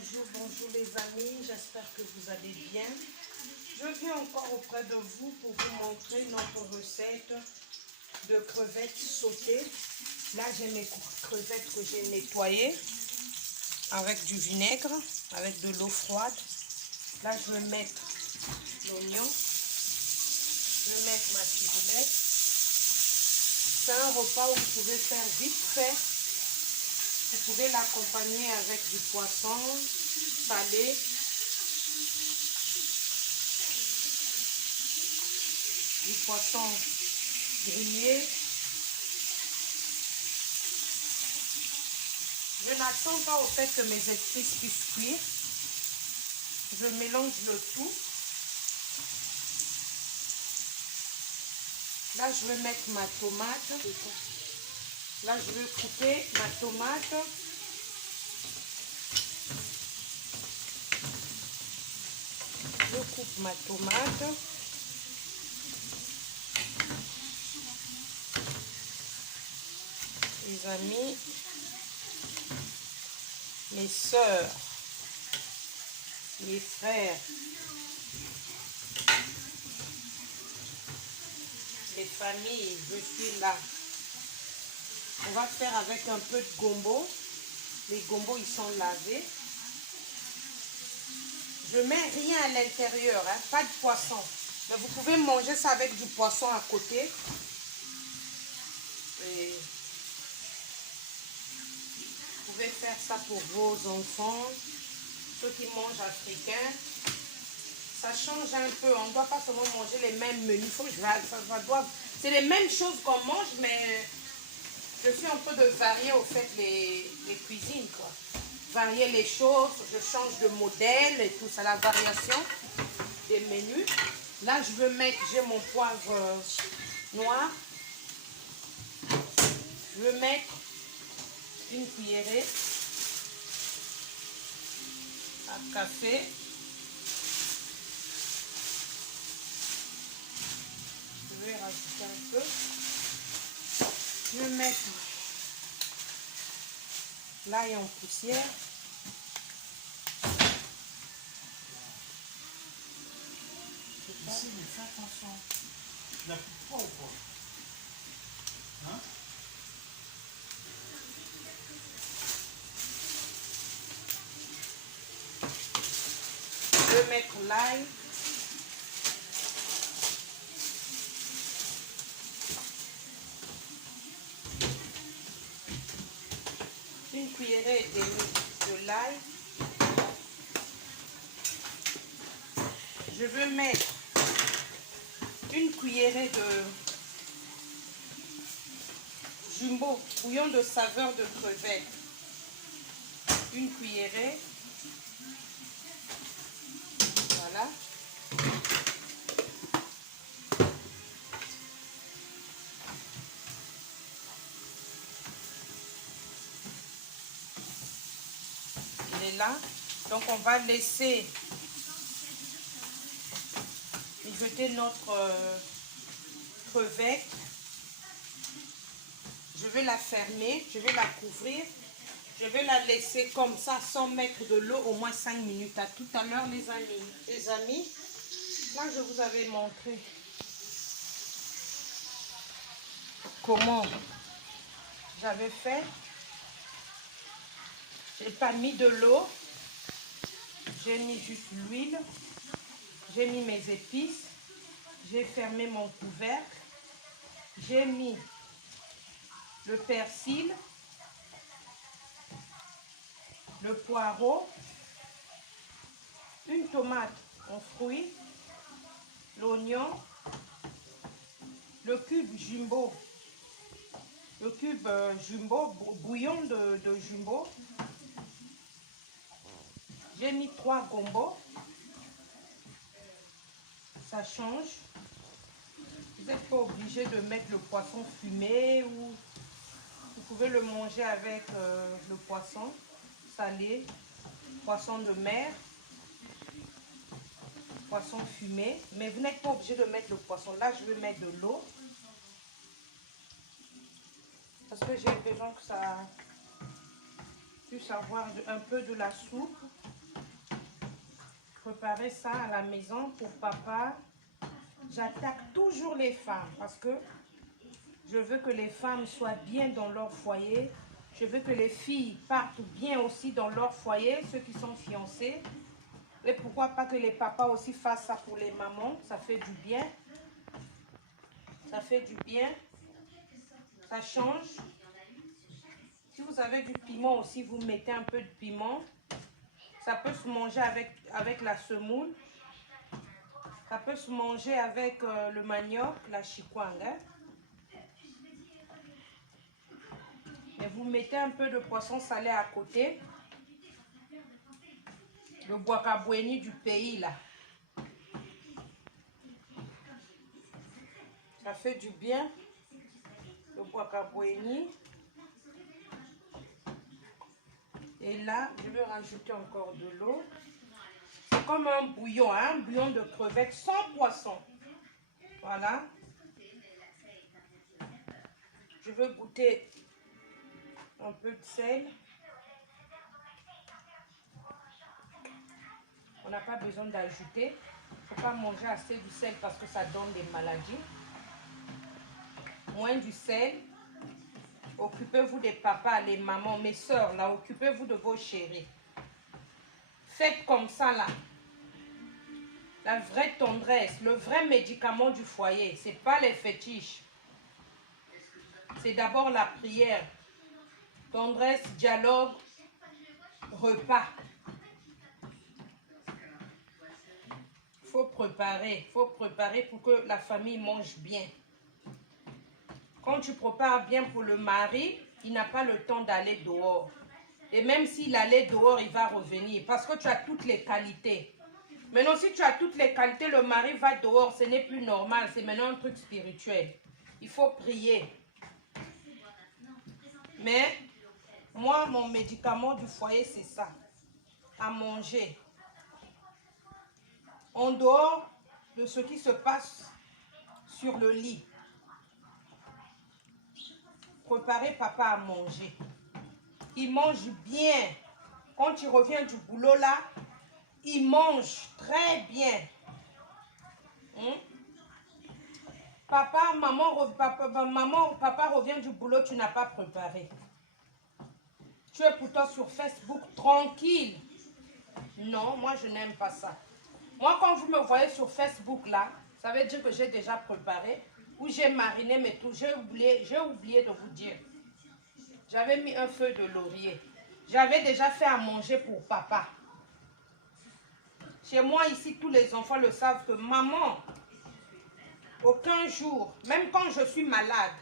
Bonjour, bonjour les amis, j'espère que vous allez bien. Je viens encore auprès de vous pour vous montrer notre recette de crevettes sautées. Là, j'ai mes crevettes que j'ai nettoyées avec du vinaigre, avec de l'eau froide. Là, je vais mettre l'oignon, je vais mettre ma ciboulette. C'est un repas où vous pouvez faire vite fait. Vous pouvez l'accompagner avec du poisson salé, du poisson grillé. Je n'attends pas au fait que mes épices puissent cuire. Je mélange le tout. Là, je vais mettre ma tomate. Là, je vais couper ma tomate. Je coupe ma tomate. Les amis, mes soeurs, mes frères, les familles, je suis là. On va faire avec un peu de gombo. Les gombos, ils sont lavés. Je mets rien à l'intérieur, hein, pas de poisson. Mais vous pouvez manger ça avec du poisson à côté. Et vous pouvez faire ça pour vos enfants, ceux qui mangent africain. Ça change un peu. On ne doit pas seulement manger les mêmes menus. Il faut que c'est les mêmes choses qu'on mange, mais je suis un peu de varier au fait les cuisines, quoi. Varier les choses, je change de modèle et tout ça, la variation des menus. Là, je veux mettre, j'ai mon poivre noir. Je veux mettre une cuillerée à café. Je vais rajouter un peu. Je vais mettre l'ail en poussière. Ici, mais fais attention. Tu la coupes pas ou pas? Hein? Je vais mettre l'ail. Une cuillerée et demie de l'ail. Je veux mettre une cuillerée de jumbo, bouillon de saveur de crevettes. Une cuillerée. Voilà. Il est là. Donc on va laisser mijoter notre crevette. Je vais la fermer, je vais la couvrir. Je vais la laisser comme ça sans mettre de l'eau au moins 5 minutes. À tout à l'heure les amis. Les amis, là je vous avais montré comment j'avais fait. J'ai pas mis de l'eau. J'ai mis juste l'huile. J'ai mis mes épices. J'ai fermé mon couvercle. J'ai mis le persil, le poireau, une tomate en fruits, l'oignon, le cube jumbo, bouillon de jumbo. J'ai mis 3 gombos. Ça change. Vous n'êtes pas obligé de mettre le poisson fumé ou vous pouvez le manger avec le poisson salé, poisson de mer, poisson fumé. Mais vous n'êtes pas obligé de mettre le poisson. Là, je vais mettre de l'eau. Parce que j'ai besoin que ça puisse avoir un peu de la soupe. préparer ça à la maison pour papa. J'attaque toujours les femmes parce que je veux que les femmes soient bien dans leur foyer. Je veux que les filles partent bien aussi dans leur foyer, ceux qui sont fiancés. Et pourquoi pas que les papas aussi fassent ça pour les mamans. Ça fait du bien. Ça fait du bien. Ça change. Si vous avez du piment aussi, vous mettez un peu de piment. Ça peut se manger avec la semoule. Ça peut se manger avec le manioc, la chikwang. Hein? Et vous mettez un peu de poisson salé à côté. Le boakabweni du pays là. Ça fait du bien. Le boakabweni. Et là, je vais rajouter encore de l'eau. C'est comme un bouillon, hein? Un bouillon de crevettes sans poisson. Voilà. Je vais goûter un peu de sel. On n'a pas besoin d'ajouter. Il ne faut pas manger assez du sel parce que ça donne des maladies. Moins du sel. Occupez-vous des papas, les mamans, mes soeurs, là. Occupez-vous de vos chéris. Faites comme ça, là. La vraie tendresse, le vrai médicament du foyer. Ce n'est pas les fétiches. C'est d'abord la prière. Tendresse, dialogue, repas. Il faut préparer pour que la famille mange bien. Quand tu prépares bien pour le mari, il n'a pas le temps d'aller dehors. Et même s'il allait dehors, il va revenir parce que tu as toutes les qualités. Maintenant, si tu as toutes les qualités, le mari va dehors, ce n'est plus normal. C'est maintenant un truc spirituel. Il faut prier. Mais moi, mon médicament du foyer, c'est ça. À manger. En dehors de ce qui se passe sur le lit. Préparez papa à manger. Il mange bien. Quand il revient du boulot là, il mange très bien. Papa revient du boulot, tu n'as pas préparé. Tu es pourtant sur Facebook tranquille. Non, moi je n'aime pas ça. Moi quand vous me voyez sur Facebook là, ça veut dire que j'ai déjà préparé ou j'ai mariné mes tout. J'ai oublié de vous dire. J'avais mis un feu de laurier. J'avais déjà fait à manger pour papa. Chez moi ici, tous les enfants le savent que maman, aucun jour, même quand je suis malade,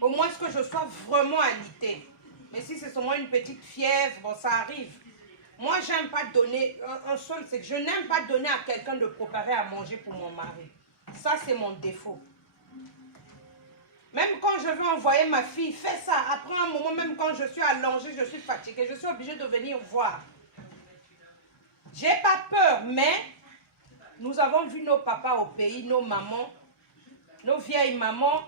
au moins que je sois vraiment alitée. Mais si c'est seulement une petite fièvre, bon, ça arrive. Moi, j'aime pas donner, un seul, c'est que je n'aime pas donner à quelqu'un de préparer à manger pour mon mari. Ça, c'est mon défaut. Même quand je veux envoyer ma fille, fais ça. Après un moment, même quand je suis allongée, je suis fatiguée, je suis obligée de venir voir. J'ai pas peur, mais nous avons vu nos papas au pays, nos mamans, nos vieilles mamans,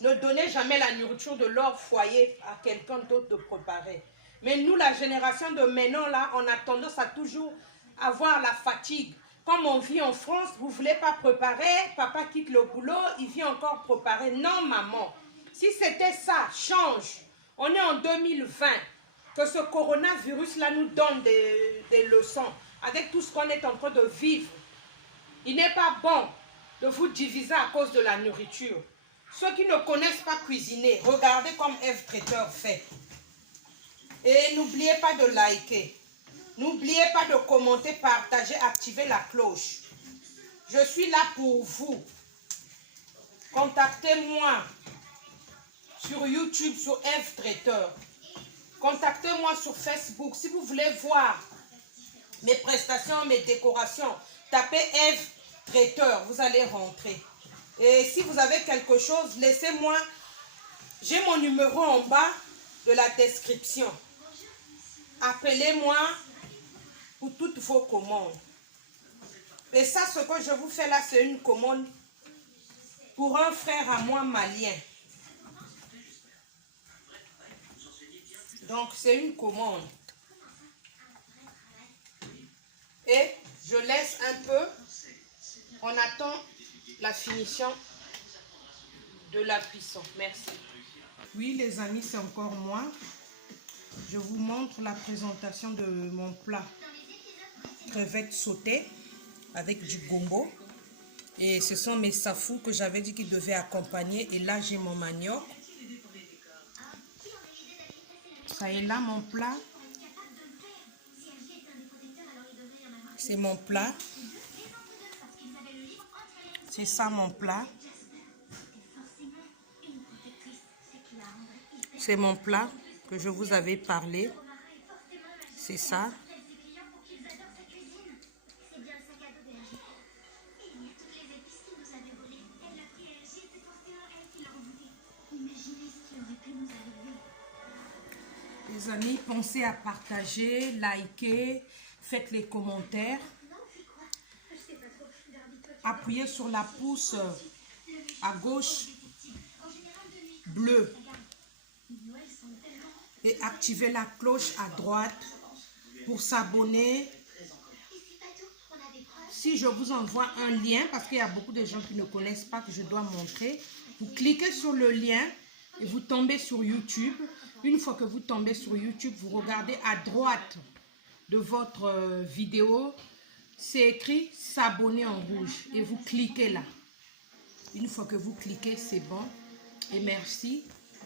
ne donner jamais la nourriture de leur foyer à quelqu'un d'autre de préparer. Mais nous, la génération de maintenant, là, on a tendance à toujours avoir la fatigue. Comme on vit en France, vous ne voulez pas préparer, papa quitte le boulot, il vient encore préparer. Non, maman. Si c'était ça, change. On est en 2020. Que ce coronavirus-là nous donne des leçons. Avec tout ce qu'on est en train de vivre. Il n'est pas bon de vous diviser à cause de la nourriture. Ceux qui ne connaissent pas cuisiner, regardez comme Eve Traiteur fait. Et n'oubliez pas de liker. N'oubliez pas de commenter, partager, activer la cloche. Je suis là pour vous. Contactez-moi sur YouTube, sur Eve Traiteur. Contactez-moi sur Facebook. Si vous voulez voir mes prestations, mes décorations, tapez Eve Traiteur. Vous allez rentrer. Et si vous avez quelque chose, laissez-moi. J'ai mon numéro en bas de la description. Appelez-moi pour toutes vos commandes. Et ça, ce que je vous fais là, c'est une commande pour un frère à moi malien. Donc, c'est une commande. On attend la finition de la cuisson. Merci. Oui, les amis, c'est encore moi. Je vous montre la présentation de mon plat. Crevettes sautées avec du gombo. Et ce sont mes safous que j'avais dit qu'ils devaient accompagner. Et là, j'ai mon manioc. Ça est là, mon plat. C'est mon plat. C'est ça, mon plat. C'est mon plat que je vous avais parlé. C'est ça. Les amis, pensez à partager, liker, faites les commentaires. Appuyez sur la pouce à gauche bleue et activez la cloche à droite pour s'abonner. Si je vous envoie un lien, parce qu'il y a beaucoup de gens qui ne connaissent pas, que je dois montrer, vous cliquez sur le lien et vous tombez sur YouTube. Une fois que vous tombez sur YouTube, vous regardez à droite de votre vidéo, c'est écrit s'abonner en rouge et vous cliquez là. Une fois que vous cliquez, c'est bon. Et merci.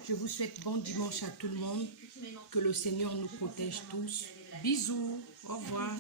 Je vous souhaite bon dimanche à tout le monde. Que le Seigneur nous protège tous. Bisous. Au revoir.